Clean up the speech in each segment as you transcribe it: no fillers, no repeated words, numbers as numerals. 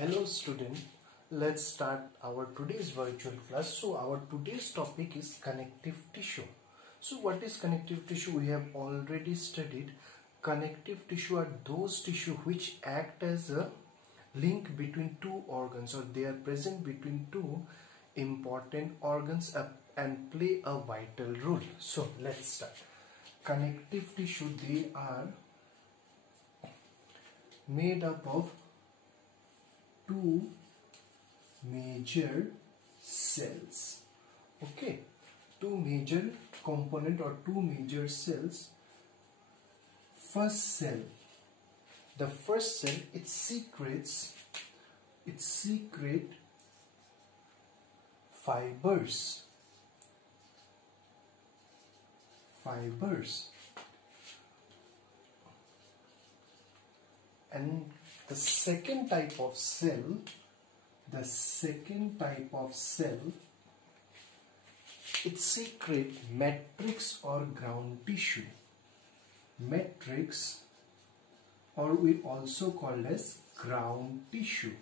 Hello student, let's start our today's virtual class. So our today's topic is connective tissue. So what is connective tissue? We have already studied. Connective tissue are those tissue which act as a link between two organs, or they are present between two important organs and play a vital role. So let's start. Connective tissue, they are made up of two major cells. Okay, two major component or two major cells. First cell, the first cell, it secretes fibers, and the second type of cell, it secretes matrix or ground tissue. Matrix, or we also call as ground tissue.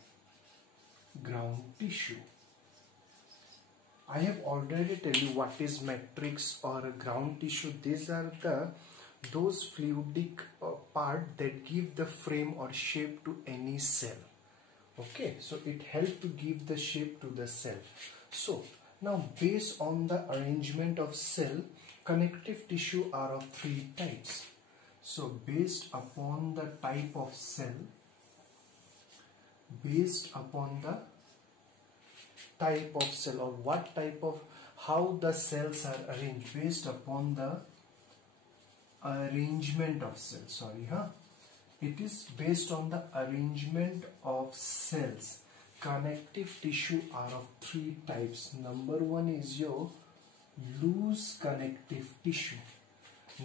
I have already tell you what is matrix or ground tissue. These are those fluidic part that give the frame or shape to any cell. Okay, so it helps to give the shape to the cell. So now, based on the arrangement of cell, connective tissue are of three types. So based upon the type of cell, or what type of, how the cells are arranged, based upon the arrangement of cells, it is based on the arrangement of cells. Connective tissue are of three types. Number one is your loose connective tissue.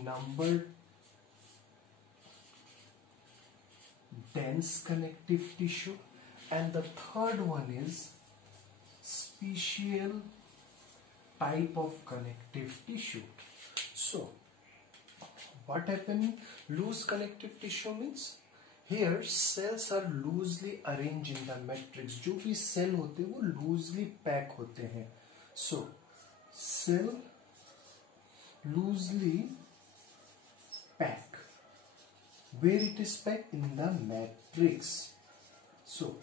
Number dense connective tissue, and the third one is special type of connective tissue. So what happens? Loose connective tissue means here cells are loosely arranged in the matrix. जो भी cell होते हैं वो loosely pack होते हैं. So cell loosely pack. Where it is packed? In the matrix. So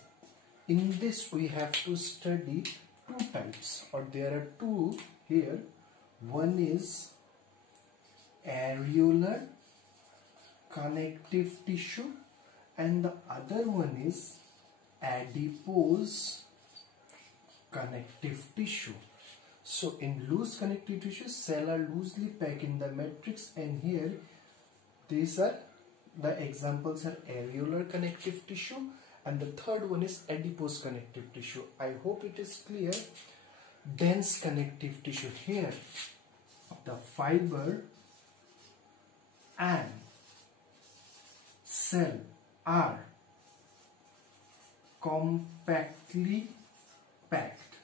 in this we have to study two types, or there are two here. One is areolar connective tissue and the other one is adipose connective tissue. So in loose connective tissue, cells are loosely packed in the matrix, and here these are the examples are areolar connective tissue, and the third one is adipose connective tissue. I hope it is clear. Dense connective tissue, here the fiber and cell are compactly packed.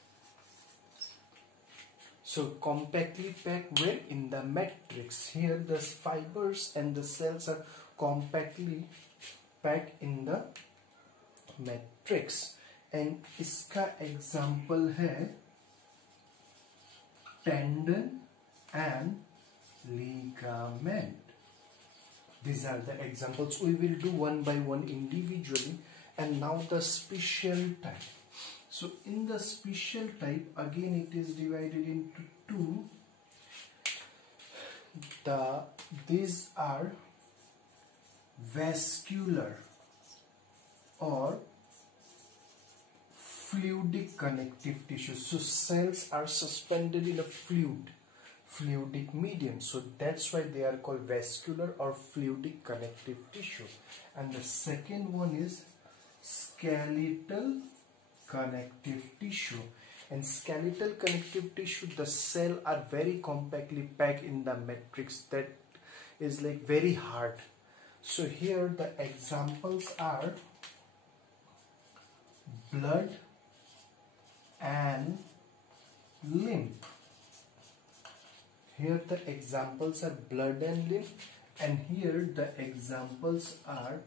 So compactly packed where? In the matrix. Here the fibers and the cells are compactly packed in the matrix. And इसका example है tendon and ligament. These are the examples. We will do one by one individually. And now the special type. So in the special type, again it is divided into two. These are vascular or fluidic connective tissue. So cells are suspended in a fluidic medium, so that's why they are called vascular or fluidic connective tissue. And the second one is skeletal connective tissue. And skeletal connective tissue, the cells are very compactly packed in the matrix, that is like very hard. So here the examples are blood and lymph. Here the examples are blood and lymph, and here the examples are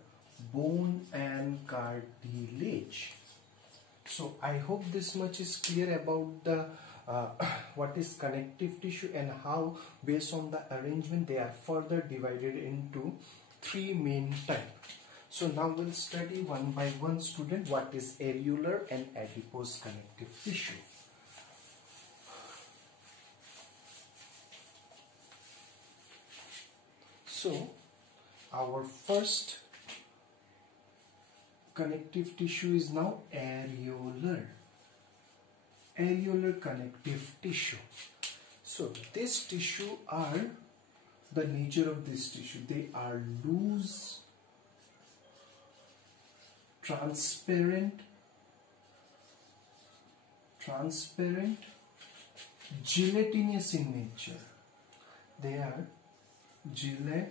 bone and cartilage. So I hope this much is clear about the what is connective tissue and how based on the arrangement they are further divided into three main types. So now we'll study one by one, student, what is areolar and adipose connective tissue. So our first connective tissue is now areolar. Areolar connective tissue. So this tissue are the nature of this tissue. They are loose, transparent, gelatinous in nature. They are gelatinous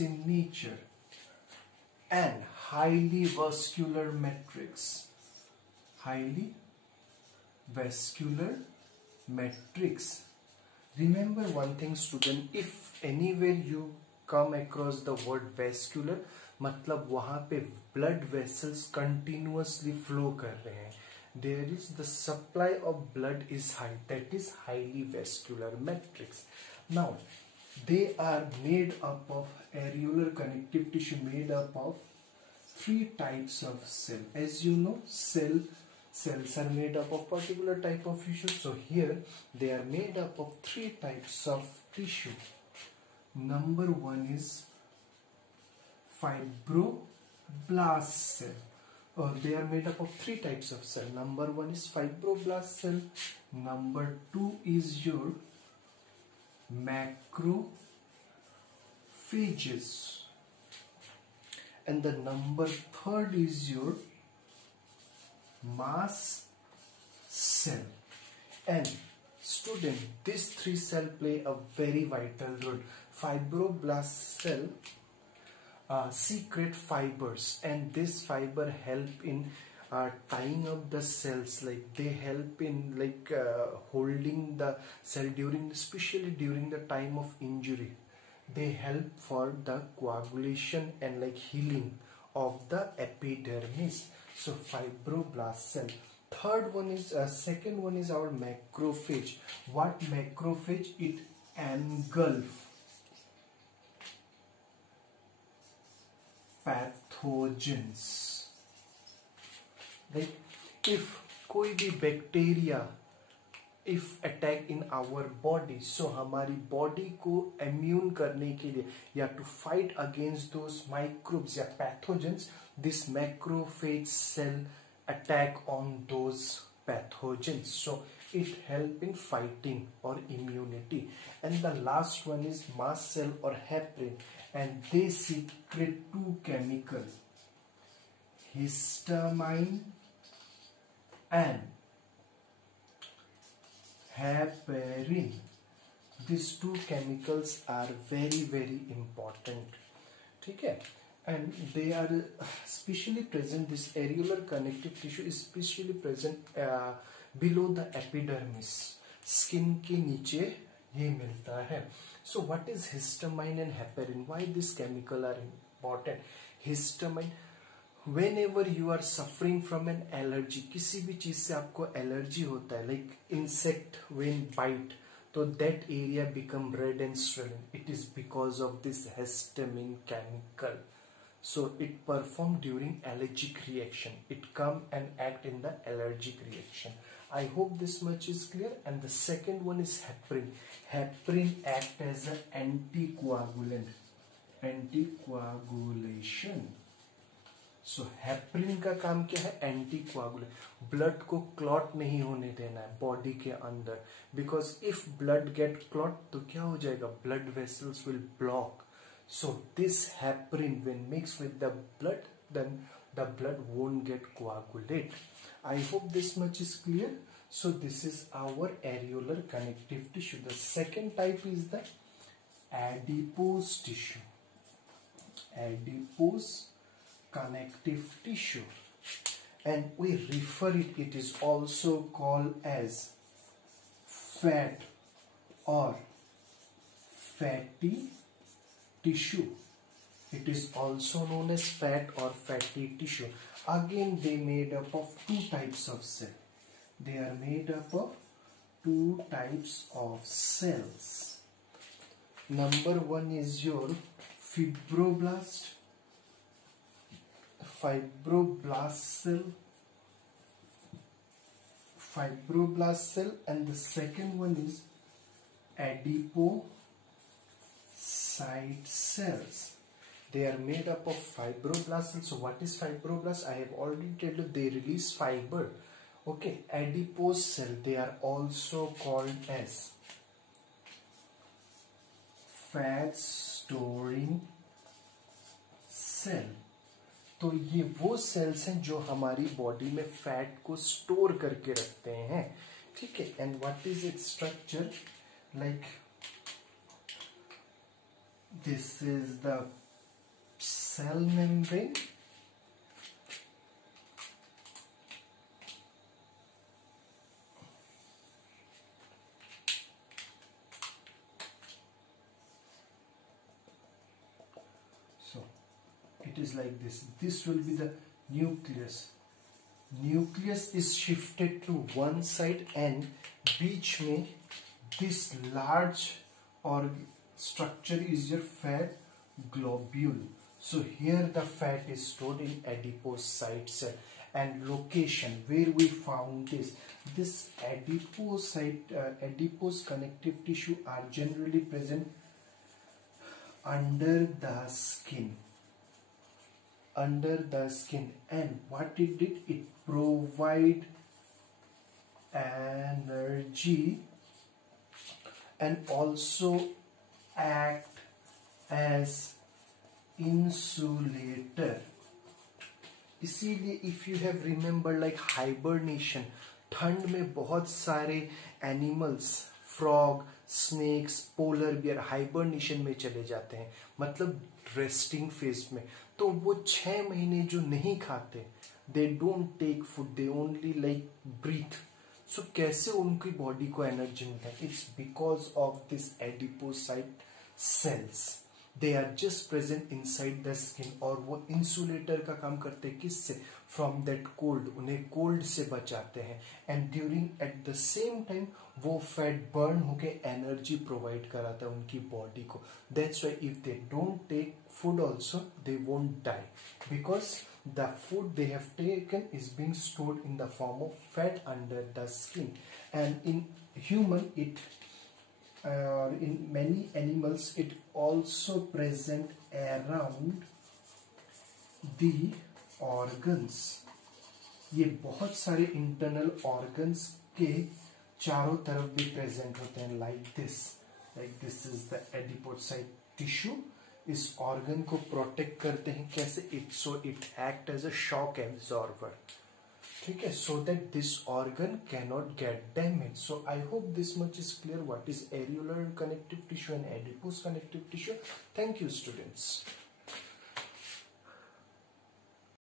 in nature and highly vascular matrix. Highly vascular matrix. Remember one thing, student, if anywhere you come across the word vascular, मतलब वहाँ पे blood vessels continuously flow कर रहे हैं. There is the supply of blood is high. That is highly vascular matrix. Now, they are made up of areolar connective tissue made up of three types of cell. As you know, cells are made up of particular type of tissue. So here they are made up of three types of tissue. Number one is fibroblast cell. They are made up of three types of cell. Number one is fibroblast cell. Number two is your macrophages. And the number third is your mast cell. And student, these three cells play a very vital role. Fibroblast cell secrete fibers, and this fiber help in tying up the cells. Like they help in holding the cell during, especially during the time of injury. They help for the coagulation and healing of the epidermis. So fibroblast cell. Second one is our macrophage. What macrophage? It engulf pathogens. Like if कोई भी bacteria if attack in our body, so हमारी body को immune करने के लिए या to fight against those microbes या pathogens, this macrophage cell attack on those pathogens. So it help in fighting or immunity. And the last one is mast cell or heparin, and they secrete two chemicals, histamine and heparin. These two chemicals are very very important. Okay? And they are specially present, this areolar connective tissue is specially present below the epidermis. Skin के नीचे ये मिलता है. So what is histamine and heparin? Why this chemical are important? Histamine, whenever you are suffering from an allergy, किसी भी चीज से आपको allergy होता है, like insect when bite, so that area become red and swollen. It is because of this histamine chemical. So it perform during allergic reaction. It come and act in the allergic reaction. I hope this much is clear. And the second one is heparin. Heparin act as an anticoagulant. Anticoagulation. So heparin का काम क्या है? Anticoagulant. Blood को clot नहीं होने देना है body के अंदर. Because if blood get clot, तो क्या हो जाएगा? Blood vessels will block. So this heparin when mixed with the blood, then the blood won't get coagulate. I hope this much is clear. So this is our areolar connective tissue. The second type is the adipose tissue. Adipose connective tissue. And we refer it, it is also called as fat or fatty tissue. It is also known as fat or fatty tissue. Again, they made up of two types of cell. They are made up of two types of cells. Number one is your fibroblast cell, and the second one is adipocyte cells. They are made up of fibroblast cells. So what is fibroblast? I have already told you they release fiber. Okay, adipose cell, they are also called as fat storing cell. तो ये वो sales हैं जो हमारी body में fat को store करके रखते हैं, ठीक है. And what is its structure? Like this is the cell membrane. It is like this. This will be the nucleus. Nucleus is shifted to one side and बीच में this large or structure is your fat globule. So here the fat is stored in adipocyte cell. And location where we found this adipose connective tissue are generally present under the skin. And what it did, it provide energy and also act as insulator. इसीलिए if you have remembered like hibernation, ठंड में बहुत सारे animals, frog, snakes, polar bear hibernation में चले जाते हैं, मतलब रेस्टिंग फेज में. तो वो 6 महीने जो नहीं खाते, they don't take food, they only like breathe. So कैसे उनकी बॉडी को एनर्जी मिलता है? It's because of this adipocyte cells. They are just present inside the skin और वो इंसुलेटर का काम करते हैं. किससे? From that cold. उन्हें कोल्ड से बचाते हैं. And during at the same time वो फैट बर्न होके एनर्जी प्रोवाइड कराता है उनकी बॉडी को. That's why if they don't take food also, they won't die, because the food they have taken is being stored in the form of fat under the skin. And in human, in many animals, it also present around the organs. ये बहुत सारे internal organs के चारों तरफ भी present होते हैं, like this is the adipocyte tissue. इस ऑर्गन को प्रोटेक्ट करते हैं. कैसे? It act as a shock absorber, ठीक है, so that this organ can not get damage. So I hope this much is clear what is areolar connective tissue and adipose connective tissue. Thank you students.